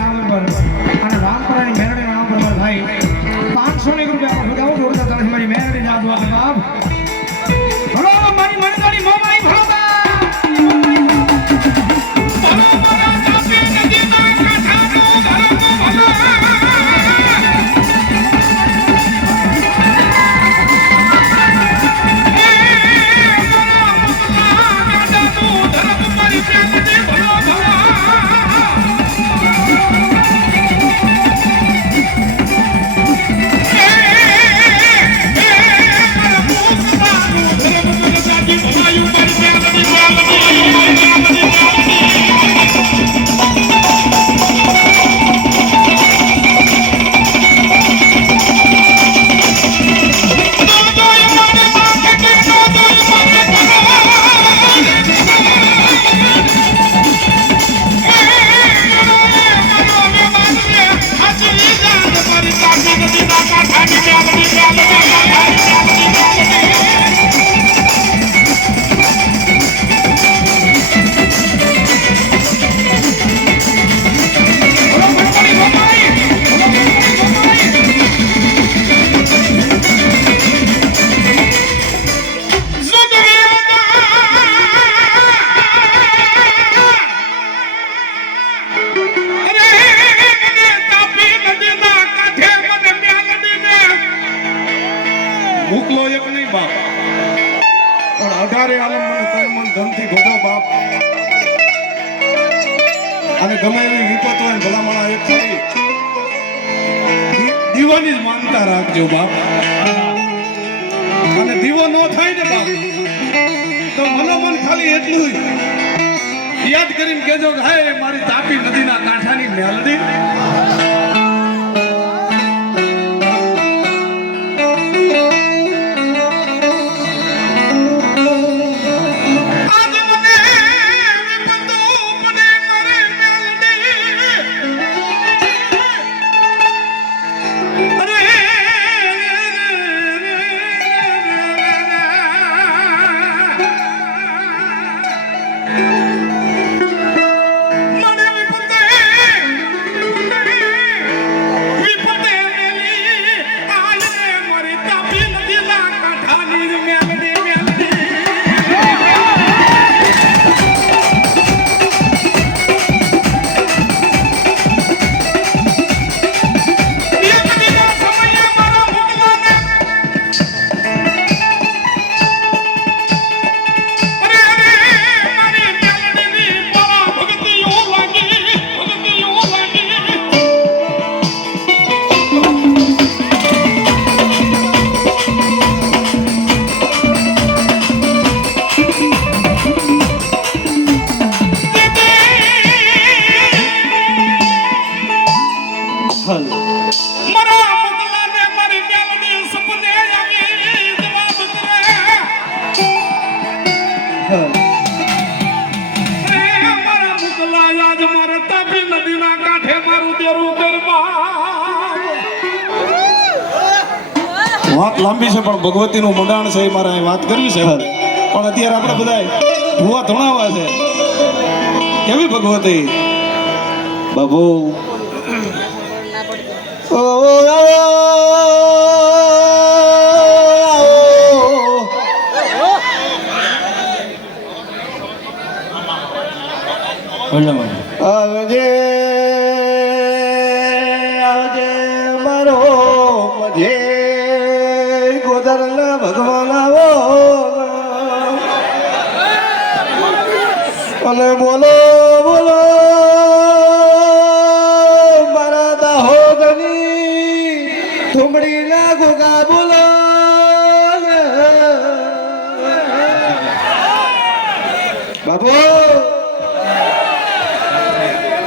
નામ પર અને રામપરાની મેરડીના નામ પર મારા ભાઈ 500 રૂપિયા ભગાવું જોરદાર તાળી મારી મેરડી જાદવા બાપ ભલો મારી મણદાની મોમાઈ ભલો મોકલો એક નહીં બાપ પણ 18 આલમ મને તન મન ધનથી ભોગો બાપ અને ગમે એવી વિપત હોય ભલામણા એક ખાલી દીવાની જ માનતા રાખજો બાપ અને દીવો ન થાય ને બાપ તો મનોમન ખાલી એટલું યાદ કરીને કહેજો કે હાય મારી તાપી નદીના કાંઠાની મેલડી વાત લાંબી છે પણ ભગવતીનું મંડાણ છે એ મારે વાત કરવી છે પણ અત્યારે આપણે બધા ભૂવા ધણાવા છે કેવી ભગવતી બાબુ આવજે આવજે મારો મજે ગોદરના ભગવાન આવો અને બોલો બોલો મારા દાહોદની થુમડીના ગોગા બોલો બાબુ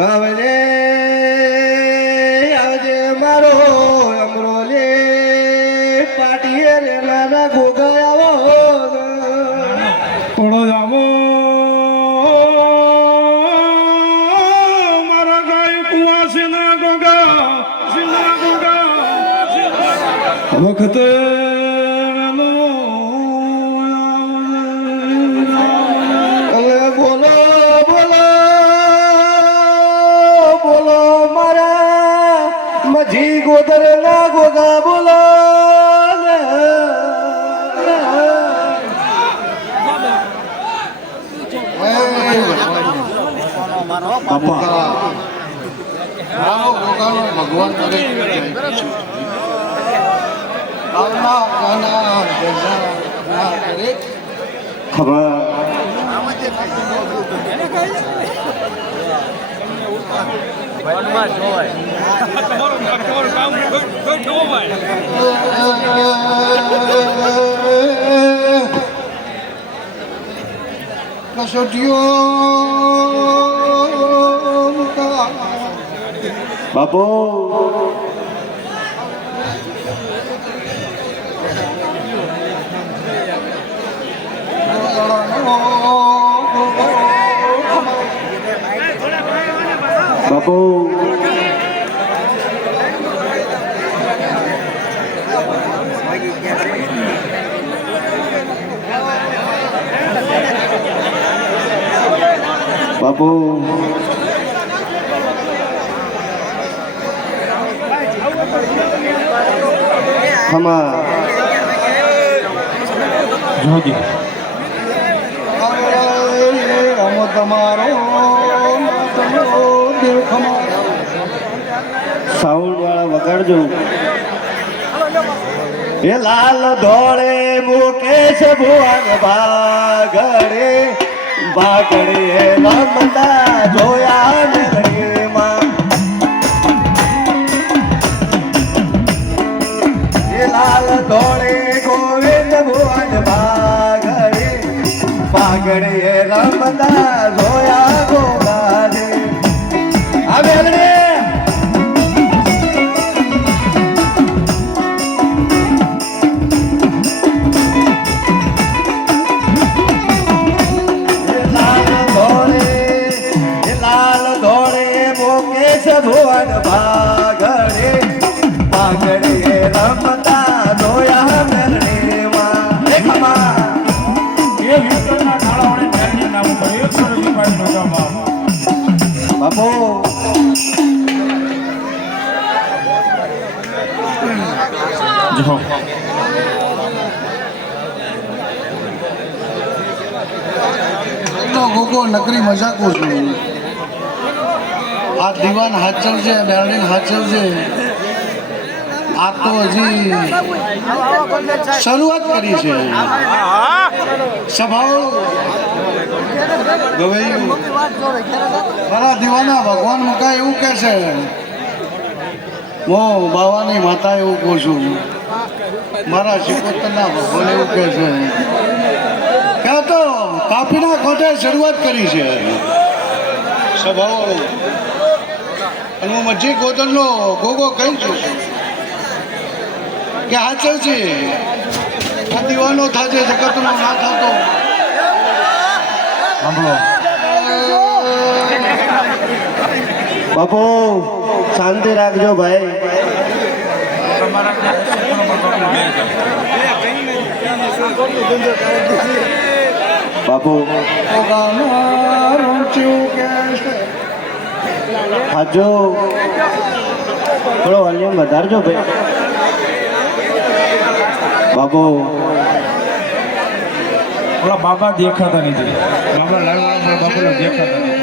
આવજે આવજે મારો અમરોલે પાટીએ રે નાના ગોગા આવો થોડો જામો મારા ગાય કુવા સિના ગોગા વખતે બોલો બોલો બોલો મજી ગોદર ના ગોગા બોલો ભગવાન કસોટીઓ બાપુ બાપુ બાપુ હમા જોગી અમો તમારો દિલ ખમા સાઉન્ડ વાળા વગાડજો એ લાલ ધોળે મુકેશ ભુવન ભાગડે ભાગડે રમતા જોયા મેળીમાં એ લાલ ધોળે ગોવિંદ ભુવન ભાગડે ભાગડે રમતા જોયા ગોગાડે આ મેળડે ભુવન ભાગડે ભાગડે રમતા જોયા મેરણીમાં એ વિસ્તરના ઢાળાવાળે મેરડી નામ ઉપર 100 રૂપિયાનો ગામ બાપુ જો ગોગો નકરી મજાકો છું આ દીવાન હાચર છે મેરડીન હાચર છે આ તો હજી શરૂઆત કરી છે સભાઓ ગવાયું મારા દીવાના ભગવાન મુકા એવું કહે છે હું બાવાની માતા એવું કહું છું મારા શિકોતરના ભગવાન એવું કહે છે ક્યાં તો કાપીના ખોટે શરૂઆત કરી છે સભાઓ અને હું મજી ગોદરનો ગોગો કહી છું કે હાચર છે આ દીવાનો થાશે જગતનો ના થતો સાંભળો બાપુ શાંતિ રાખજો ભાઈ બાપુ હાજો થોડો વોલ્યુમ વધારજો ભાઈ બાપુ ઓલા બાબા દેખાતા નથી બાબા લાલવાળા બાબા દેખાતા નથી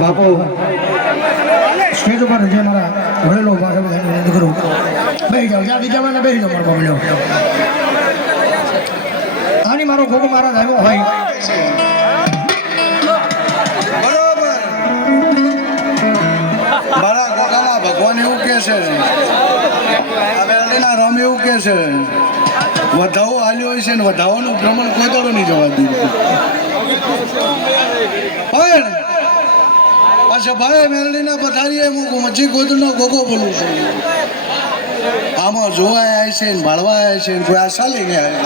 બાપુ સ્ટેજ ઉપર જે મારા વડેલો પાસે વિનંતી કરું બેસી જાઓ જ્યાં બીજા મને બેસી જાઓ મારો બાબલ્યો આની મારો ગોગો મહારાજ આવ્યો હોય મારા ગોગાના ભગવાન એવું કહે છે વેરડીના રામ એવું કહે છે વધાવો હાલ્યો હોય છે ને વધાવાનું પ્રમાણ કોઈ દાડો નહીં જવા દીધું પણ પાછા ભાઈ મેરડીના પથારીએ હું મચ્છી ગોદરનો ગોગો બોલું છું આમાં જોવાય આવે છે ને ભાળવા આવે છે ને કોઈ આશા લઈને આવે